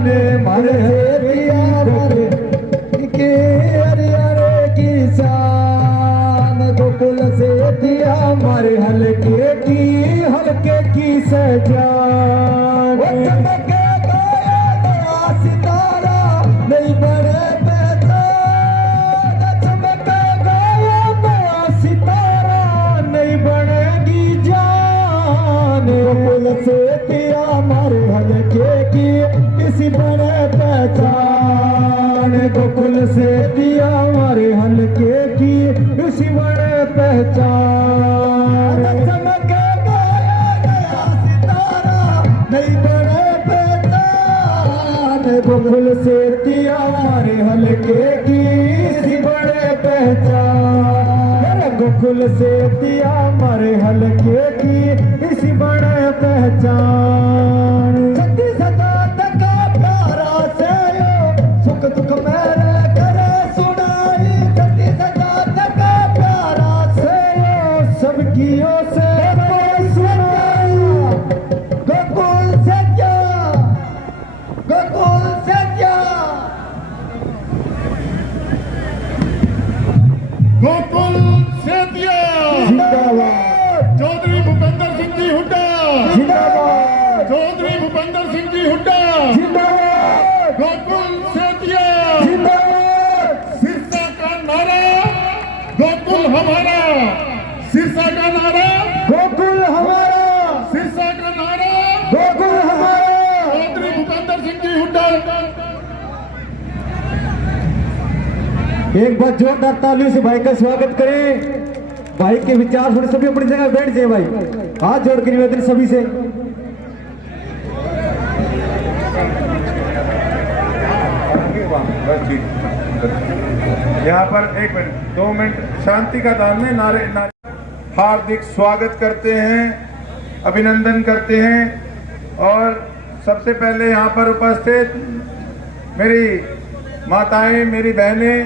मारे दिया मारे के अरे अरे किसान गोकुल से दिया मारे हल्के की सजान चमके गया नया सितारा नहीं बड़े पहचान चमके गया नया सितारा नहीं बनेगी जान गोकुल से दिया मारे हल्के की किसी बड़े पहचान गोकुल से दिया हमारे हल्के की किसी बड़े पहचान चमके गया नया सितारा नहीं बड़े पहचान गोकुल से दिया हमारे हल्के की किसी बड़े पहचान गोकुल से दिया हमारे हल्के की किसी बड़े पहचान दुख मेरे करे सुनाई छठी सजात का प्यारा से सबकी से सुनाई गोकुल से क्या गोकुल से क्या गोकुल से दिया जिंदाबाद चौधरी भूपेंद्र सिंह जी हुड्डा जिंदाबाद चौधरी भूपेंद्र सिंह जी हुड्डा जिंदाबाद गोकुल से दिया जिंदाबाद सिरसा का नारा गोकुल हमारा सिरसा का नारा गोकुल हमारा सिरसा का नारा गोकुल हमारा चौधरी भूपेंद्र सिंह जी हुड्डा एक बार जोरदार तालियों से भाई का स्वागत करें। भाई के विचार सुने सभी अपनी जगह बैठ जाए। भाई हाथ जोड़ के निवेदन सभी से। यहाँ पर 1 मिनट 2 मिनट शांति का दान में नारे हार्दिक स्वागत करते हैं, अभिनंदन करते हैं। और सबसे पहले यहाँ पर उपस्थित मेरी माताएं, मेरी बहनें,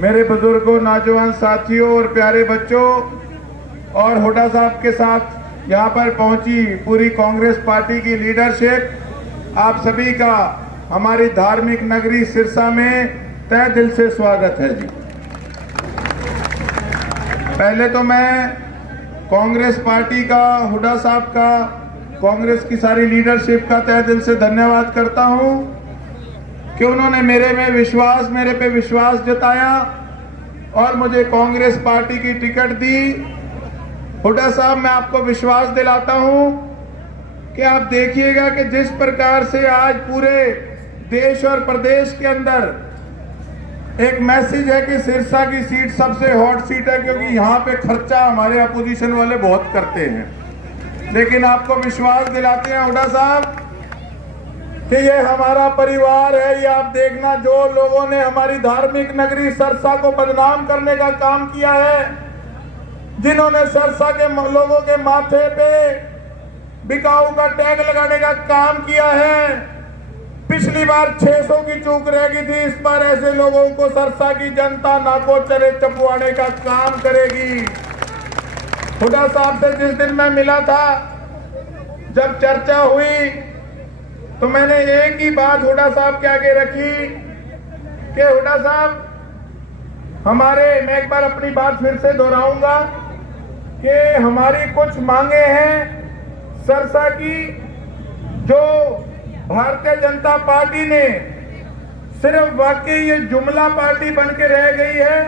मेरे बुजुर्गों, नौजवान साथियों और प्यारे बच्चों और हुड्डा साहब के साथ यहाँ पर पहुंची पूरी कांग्रेस पार्टी की लीडरशिप, आप सभी का हमारी धार्मिक नगरी सिरसा में तहे दिल से स्वागत है जी। पहले तो मैं कांग्रेस पार्टी का, हुड्डा साहब का, कांग्रेस की सारी लीडरशिप का तहे दिल से धन्यवाद करता हूं कि उन्होंने मेरे पे विश्वास जताया और मुझे कांग्रेस पार्टी की टिकट दी। हुड्डा साहब, मैं आपको विश्वास दिलाता हूं कि आप देखिएगा कि जिस प्रकार से आज पूरे देश और प्रदेश के अंदर एक मैसेज है कि सिरसा की सीट सबसे हॉट सीट है, क्योंकि यहाँ पे खर्चा हमारे अपोजिशन वाले बहुत करते हैं। लेकिन आपको विश्वास दिलाते हैं हुड्डा साहब कि ये हमारा परिवार है। ये आप देखना, जो लोगों ने हमारी धार्मिक नगरी सिरसा को बदनाम करने का काम किया है, जिन्होंने सिरसा के लोगों के माथे पे बिकाऊ का टैग लगाने का काम किया है, पिछली बार 600 की चूक रह गई थी, इस बार ऐसे लोगों को सिरसा की जनता नाको चले चपवाने का काम करेगी। हुड्डा साहब से जिस दिन मैं मिला था, जब चर्चा हुई, तो मैंने एक ही बात हुड्डा साहब के आगे रखी कि हुड्डा साहब, मैं एक बार अपनी बात फिर से दोहराऊंगा कि हमारी कुछ मांगे हैं सिरसा की, जो भारतीय जनता पार्टी ने सिर्फ वाकई ये जुमला पार्टी बन के रह गई है।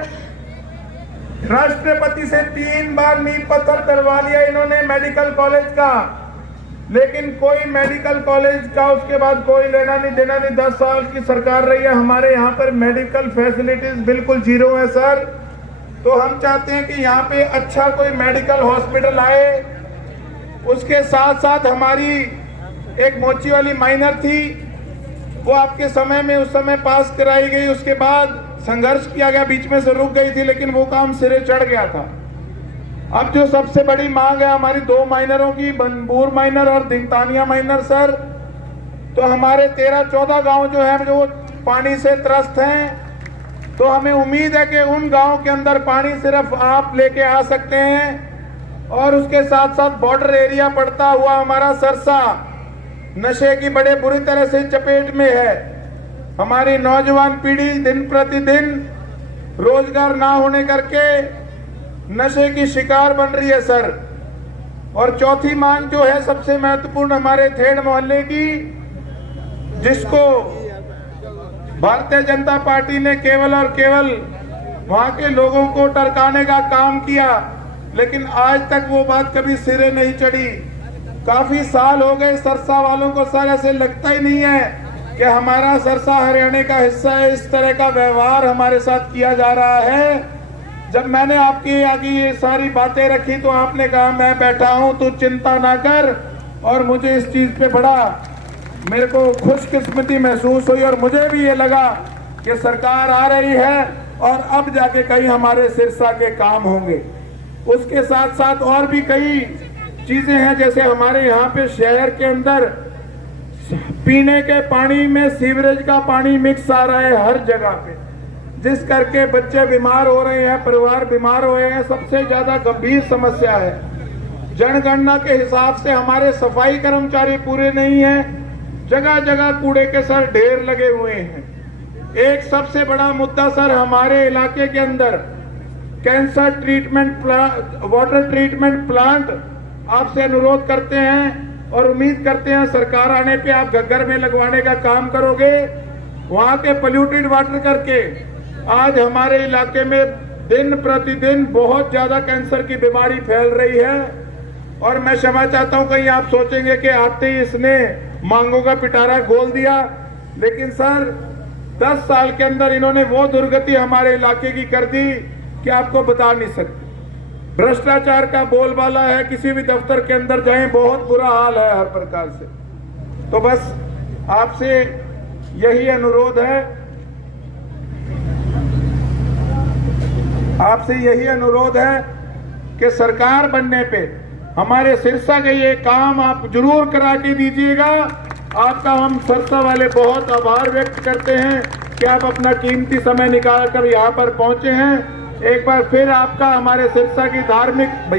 राष्ट्रपति से 3 बार नींव पत्थर करवा लिया इन्होंने मेडिकल कॉलेज का, लेकिन कोई मेडिकल कॉलेज का उसके बाद कोई लेना नहीं देना नहीं। 10 साल की सरकार रही है, हमारे यहाँ पर मेडिकल फैसिलिटीज बिल्कुल जीरो है सर। तो हम चाहते हैं कि यहाँ पे अच्छा कोई मेडिकल हॉस्पिटल आए। उसके साथ साथ हमारी एक मोची वाली माइनर थी, वो आपके समय में उस समय पास कराई गई, उसके बाद संघर्ष किया गया, बीच में से रुक गई थी, लेकिन वो काम सिरे चढ़ गया था। अब जो सबसे बड़ी मांग है हमारी 2 माइनरों की, बनबूर माइनर और दिंगतानिया माइनर सर। तो हमारे 13-14 गांव जो है जो पानी से त्रस्त हैं, तो हमें उम्मीद है कि उन गांव के अंदर पानी सिर्फ आप लेके आ सकते हैं। और उसके साथ साथ बॉर्डर एरिया पड़ता हुआ हमारा सिरसा, नशे की बड़े बुरी तरह से चपेट में है। हमारी नौजवान पीढ़ी दिन प्रतिदिन रोजगार ना होने करके नशे की शिकार बन रही है सर। और चौथी मांग जो है सबसे महत्वपूर्ण हमारे थेड़ मोहल्ले की, जिसको भारतीय जनता पार्टी ने केवल और केवल वहां के लोगों को टरकाने का काम किया, लेकिन आज तक वो बात कभी सिरे नहीं चढ़ी। काफी साल हो गए सरसा वालों को सर, ऐसे लगता ही नहीं है कि हमारा सरसा हरियाणा का हिस्सा है। इस तरह का व्यवहार हमारे साथ किया जा रहा है। जब मैंने आपके आगे ये सारी बातें रखी तो आपने कहा मैं बैठा हूं, तू चिंता ना कर। और मुझे इस चीज पे बड़ा मेरे को खुशकिस्मती महसूस हुई और मुझे भी ये लगा कि सरकार आ रही है और अब जाके कहीं हमारे सिरसा के काम होंगे। उसके साथ साथ और भी कई चीजें हैं, जैसे हमारे यहाँ पे शहर के अंदर पीने के पानी में सीवरेज का पानी मिक्स आ रहा है हर जगह पे, जिस करके बच्चे बीमार हो रहे हैं, परिवार बीमार हो रहे हैं। सबसे ज्यादा गंभीर समस्या है, जनगणना के हिसाब से हमारे सफाई कर्मचारी पूरे नहीं हैं। जगह जगह कूड़े के सर ढेर लगे हुए हैं। एक सबसे बड़ा मुद्दा सर हमारे इलाके के अंदर cancer treatment plant, water treatment plant आपसे अनुरोध करते हैं और उम्मीद करते हैं सरकार आने पे आप घग्गर में लगवाने का काम करोगे। वहां के पोल्यूटेड वाटर करके आज हमारे इलाके में दिन प्रतिदिन बहुत ज्यादा कैंसर की बीमारी फैल रही है। और मैं क्षमा चाहता हूं, कहीं आप सोचेंगे कि आते ही इसने मांगों का पिटारा खोल दिया, लेकिन सर 10 साल के अंदर इन्होंने वो दुर्गति हमारे इलाके की कर दी कि आपको बता नहीं सकते। भ्रष्टाचार का बोलबाला है, किसी भी दफ्तर के अंदर जाएं बहुत बुरा हाल है हर प्रकार से। तो बस आपसे यही अनुरोध है, आपसे यही अनुरोध है कि सरकार बनने पे हमारे सिरसा के ये काम आप जरूर करा के दीजिएगा। आपका हम सिरसा वाले बहुत आभार व्यक्त करते हैं कि आप अपना कीमती समय निकाल कर यहाँ पर पहुंचे हैं। एक बार फिर आपका हमारे सिरसा की धार्मिक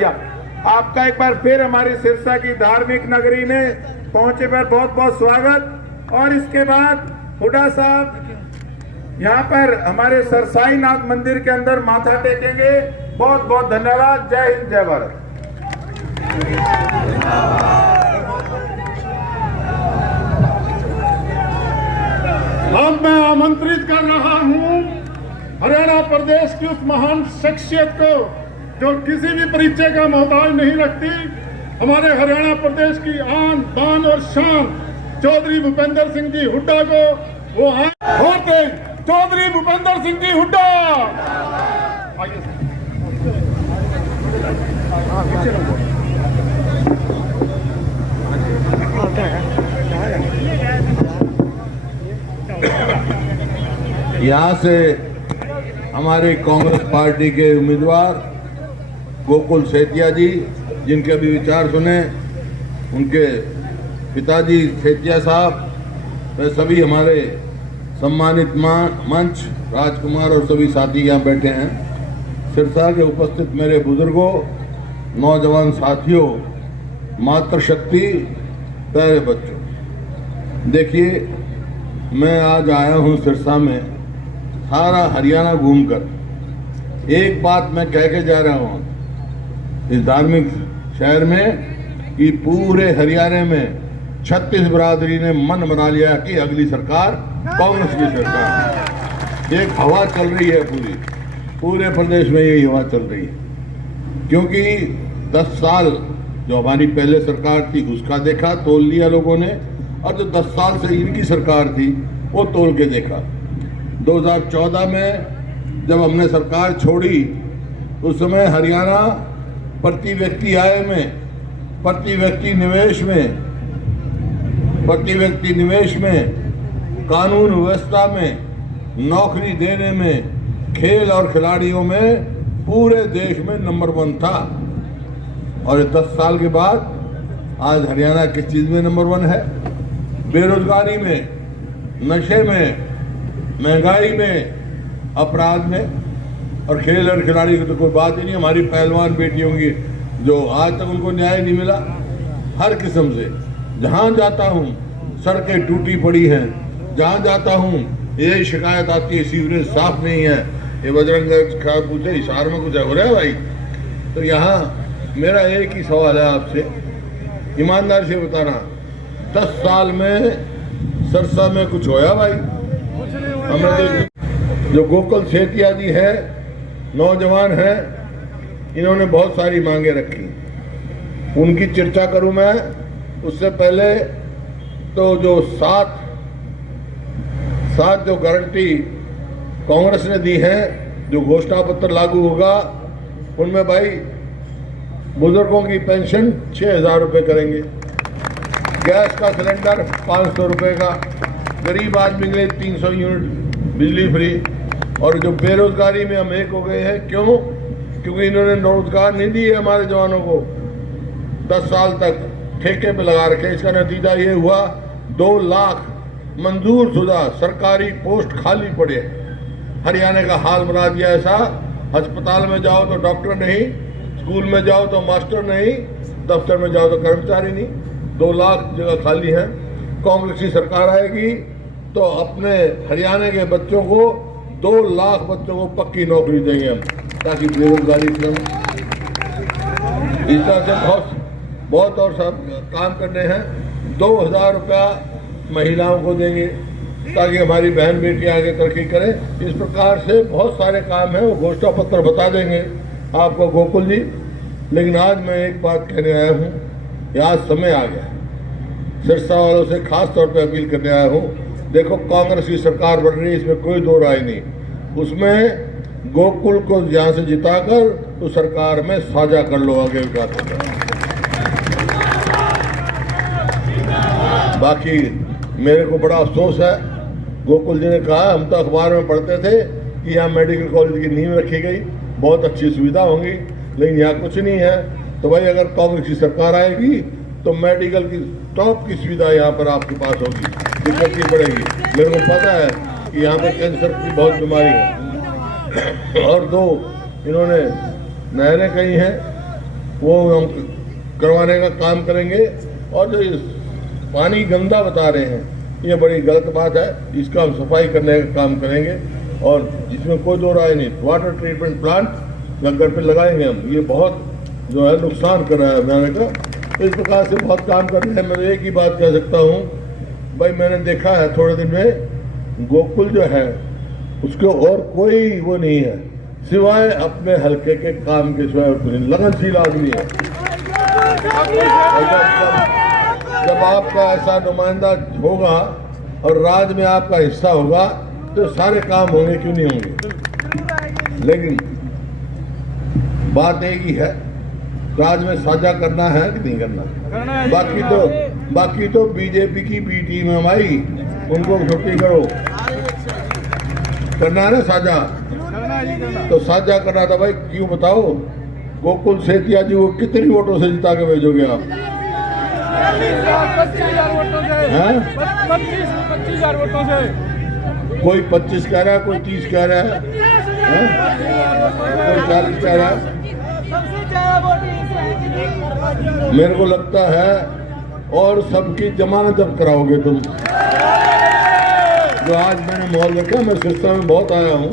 आपका एक बार फिर हमारी सिरसा की धार्मिक नगरी में पहुंचे पर बहुत बहुत स्वागत। और इसके बाद हुड्डा साहब यहाँ पर हमारे सरसाई नाथ मंदिर के अंदर माथा टेकेंगे। बहुत बहुत धन्यवाद। जय हिंद, जय भारत। अब मैं आमंत्रित कर रहा हूं हरियाणा प्रदेश की उस महान शख्सियत को जो किसी भी परिचय का मोहताज नहीं रखती, हमारे हरियाणा प्रदेश की आन बान और शान चौधरी भूपेंद्र सिंह जी हुड्डा को वो होते चौधरी भूपेंद्र सिंह जी हुड्डा। यहाँ से हमारे कांग्रेस पार्टी के उम्मीदवार गोकुल सेतिया जी, जिनके भी विचार सुने, उनके पिताजी सेतिया साहब, वे सभी हमारे सम्मानित मंच राजकुमार और सभी साथी यहाँ बैठे हैं। सिरसा के उपस्थित मेरे बुजुर्गों, नौजवान साथियों, मातृशक्ति, प्यारे बच्चों, देखिए मैं आज आया हूँ सिरसा में सारा हरियाणा घूमकर। एक बात मैं कह के जा रहा हूँ इस धार्मिक शहर में कि पूरे हरियाणा में 36 बिरादरी ने मन बना लिया कि अगली सरकार कांग्रेस की सरकार। एक हवा चल रही है, पूरे प्रदेश में यही हवा चल रही है। क्योंकि 10 साल जो हमारी पहले सरकार थी उसका देखा, तोल लिया लोगों ने, और जो 10 साल से इनकी सरकार थी वो तोल के देखा। 2014 में जब हमने सरकार छोड़ी उस समय हरियाणा प्रति व्यक्ति आय में, प्रति व्यक्ति निवेश में, कानून व्यवस्था में, नौकरी देने में, खेल और खिलाड़ियों में पूरे देश में नंबर 1 था। और 10 साल के बाद आज हरियाणा किस चीज में नंबर 1 है? बेरोजगारी में, नशे में, महंगाई में, अपराध में। और खेल और खिलाड़ी की तो कोई बात ही नहीं। हमारी पहलवान बेटियों की जो आज तक उनको न्याय नहीं मिला, हर किस्म से जहां जाता हूं सड़कें टूटी पड़ी हैं। जहाँ जाता हूँ यही शिकायत आती है, सीवरेज साफ नहीं है। ये बजरंग का पूछे इशार में कुछ हो रहा है भाई। तो यहाँ मेरा एक ही सवाल है आपसे, ईमानदारी से बताना, 10 साल में सरसा में कुछ होया भाई? हमने जो गोकुल सेतिया जी है, नौजवान है, इन्होंने बहुत सारी मांगे रखी, उनकी चर्चा करूं मैं। उससे पहले तो जो सात जो गारंटी कांग्रेस ने दी है, जो घोषणा पत्र लागू होगा, उनमें भाई बुजुर्गों की पेंशन 6,000 रुपये करेंगे, गैस का सिलेंडर 500 रुपये का, गरीब आदमी के लिए 300 यूनिट बिजली फ्री। और जो बेरोजगारी में हम एक हो गए हैं, क्यों? क्योंकि इन्होंने रोजगार नहीं दिए हमारे जवानों को, 10 साल तक ठेके पे लगा रखे। इसका नतीजा ये हुआ 2 लाख मंजूर शुदा सरकारी पोस्ट खाली पड़े। हरियाणा का हाल बना दिया ऐसा, अस्पताल में जाओ तो डॉक्टर नहीं, स्कूल में जाओ तो मास्टर नहीं, दफ्तर में जाओ तो कर्मचारी नहीं। 2 लाख जगह खाली है। कांग्रेस की सरकार आएगी तो अपने हरियाणा के बच्चों को 2 लाख बच्चों को पक्की नौकरी देंगे हम, ताकि बेरोजगारी कम। इस तरह से बहुत और सब काम करने हैं। 2,000 रुपया महिलाओं को देंगे ताकि हमारी बहन बेटी आगे तरक्की करें। इस प्रकार से बहुत सारे काम हैं, वो घोषणा पत्र बता देंगे आपको गोकुल जी। लेकिन आज मैं एक बात कहने आया हूँ, आज समय आ गया, सिरसा वालों से खास तौर पे अपील करने आया हूँ। देखो, कांग्रेस की सरकार बन रही है, इसमें कोई दो राय नहीं। उसमें गोकुल को यहाँ से जिताकर तो सरकार में साझा कर लो आगे विकास। बाकी मेरे को बड़ा अफसोस है, गोकुल जी ने कहा, हम तो अखबार में पढ़ते थे कि यहाँ मेडिकल कॉलेज की नींव रखी गई, बहुत अच्छी सुविधा होंगी, लेकिन यहाँ कुछ नहीं है। तो भाई अगर कांग्रेस की सरकार आएगी तो मेडिकल की टॉप की सुविधा यहाँ पर आपके पास होगी, दिक्कत नहीं पड़ेगी। मेरे को पता है कि यहाँ पर कैंसर की बहुत बीमारी है। और 2 इन्होंने नहरें कही हैं, वो हम करवाने का काम करेंगे। और जो पानी गंदा बता रहे हैं, ये बड़ी गलत बात है, इसका हम सफाई करने का काम करेंगे। और जिसमें कोई दो राय नहीं, वाटर ट्रीटमेंट प्लांट घर पे लगाएंगे हम। ये बहुत जो है नुकसान कर रहा है हरियाणा का। इस प्रकार से बहुत काम कर रहे हैं। मैं एक ही बात कह सकता हूँ भाई, मैंने देखा है थोड़े दिन में गोकुल जो है उसके और कोई वो नहीं है सिवाय अपने हल्के के काम के सिवाय कुछ नहीं। लगनशील आदमी है। जब आपका ऐसा नुमाइंदा होगा और राज्य में आपका हिस्सा होगा तो सारे काम होंगे, क्यों नहीं होंगे। लेकिन बात एक ही है, राज्य में साझा करना है कि नहीं करना। बाकी तो बीजेपी की बी टीम है भाई, उनको छुट्टी करो। करना है ना साझा, तो साझा करना था भाई। क्यों बताओ, गोकुल सेतिया जी को कितनी वोटों से जिता के भेजोगे आप? 25,000 वोटों से। कोई 25 कह रहा है, कोई 30 कह रहा है, कोई 40 कह रहा है। मेरे को लगता है और सबकी जमानत जब कराओगे तुम। जो आज मैंने माहौल देखा, मैं सिरसा में बहुत आया हूँ,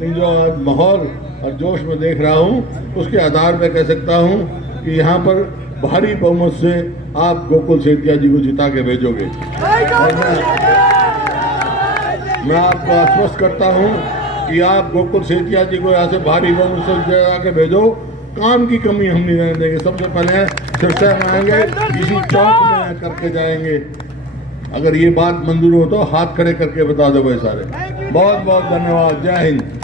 लेकिन जो आज माहौल और जोश में देख रहा हूँ उसके आधार पर कह सकता हूँ कि यहाँ पर भारी बहुमत से आप गोकुल सेतिया जी को जिता के भेजोगे। और मैं आपको आश्वस्त करता हूँ कि आप गोकुल सेतिया जी को यहाँ से भारी बहुमत से जिता के भेजो। काम की कमी हम नहीं रहने देंगे। सबसे पहले सिरसा में आएंगे, किसी चौक में करके जाएंगे। अगर ये बात मंजूर हो तो हाथ खड़े करके बता दो भाई सारे। बहुत बहुत धन्यवाद। जय हिंद।